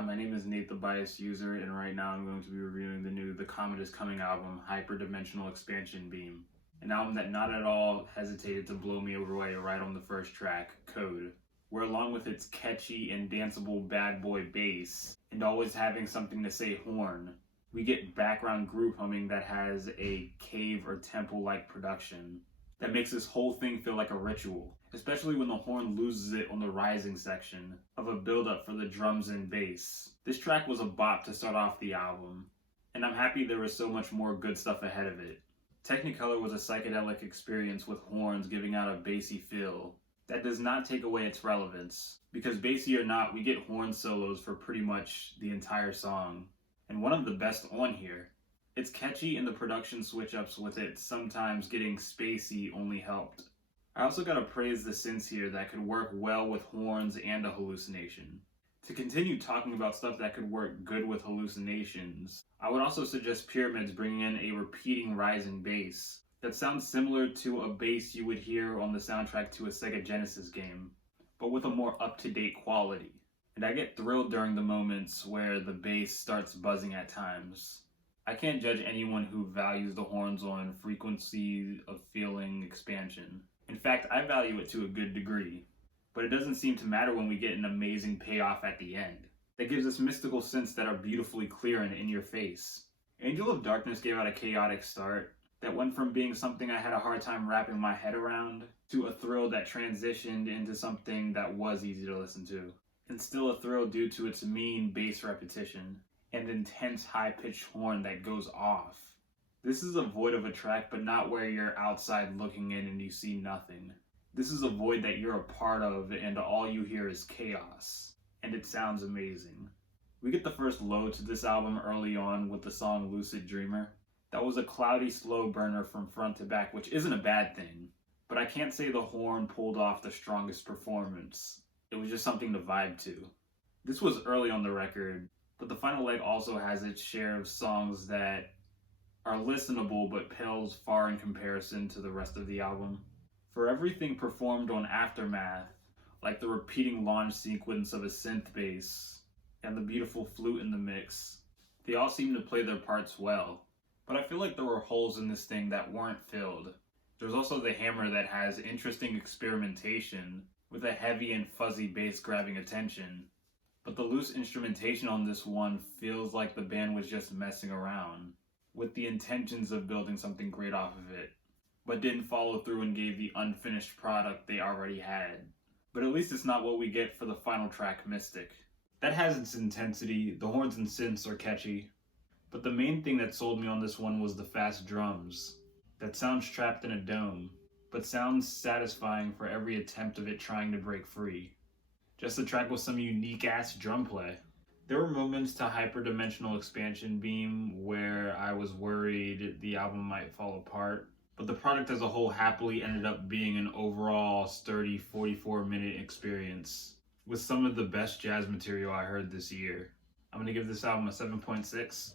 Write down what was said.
Hi, my name is Nate the Biased User, and right now I'm going to be reviewing the new The Comet is Coming album, Hyperdimensional Expansion Beam. An album that not at all hesitated to blow me away right on the first track, Code, where along with its catchy and danceable bad boy bass, and always having something to say horn, we get background group humming that has a cave or temple-like production that makes this whole thing feel like a ritual, especially when the horn loses it on the rising section of a build-up for the drums and bass. This track was a bop to start off the album, and I'm happy there was so much more good stuff ahead of it. Technicolor was a psychedelic experience with horns giving out a bassy feel. That does not take away its relevance, because bassy or not, we get horn solos for pretty much the entire song, and one of the best on here. It's catchy, and the production switch-ups with it sometimes getting spacey only helped. I also gotta praise the synths here that could work well with horns and a hallucination. To continue talking about stuff that could work good with hallucinations, I would also suggest Pyramids bringing in a repeating rising bass that sounds similar to a bass you would hear on the soundtrack to a Sega Genesis game, but with a more up-to-date quality. And I get thrilled during the moments where the bass starts buzzing at times. I can't judge anyone who values the horns on frequency of feeling expansion. In fact, I value it to a good degree, but it doesn't seem to matter when we get an amazing payoff at the end. That gives us mystical synths that are beautifully clear and in your face. Angel of Darkness gave out a chaotic start that went from being something I had a hard time wrapping my head around to a thrill that transitioned into something that was easy to listen to, and still a thrill due to its mean bass repetition and intense high-pitched horn that goes off. This is a void of a track, but not where you're outside looking in and you see nothing. This is a void that you're a part of, and all you hear is chaos, and it sounds amazing. We get the first low to this album early on with the song Lucid Dreamer. That was a cloudy slow burner from front to back, which isn't a bad thing, but I can't say the horn pulled off the strongest performance. It was just something to vibe to. This was early on the record, but the final leg also has its share of songs that are listenable but pales far in comparison to the rest of the album. For everything performed on Aftermath, like the repeating launch sequence of a synth bass and the beautiful flute in the mix, they all seem to play their parts well. But I feel like there were holes in this thing that weren't filled. There's also the hammer that has interesting experimentation with a heavy and fuzzy bass grabbing attention. But the loose instrumentation on this one feels like the band was just messing around with the intentions of building something great off of it, but didn't follow through and gave the unfinished product they already had. But at least it's not what we get for the final track, Mystic. That has its intensity, the horns and synths are catchy, but the main thing that sold me on this one was the fast drums. That sounds trapped in a dome, but sounds satisfying for every attempt of it trying to break free. Just a track with some unique-ass drum play. There were moments to Hyperdimensional Expansion Beam where I was worried the album might fall apart, but the product as a whole happily ended up being an overall sturdy 44-minute experience with some of the best jazz material I heard this year. I'm going to give this album a 7.6.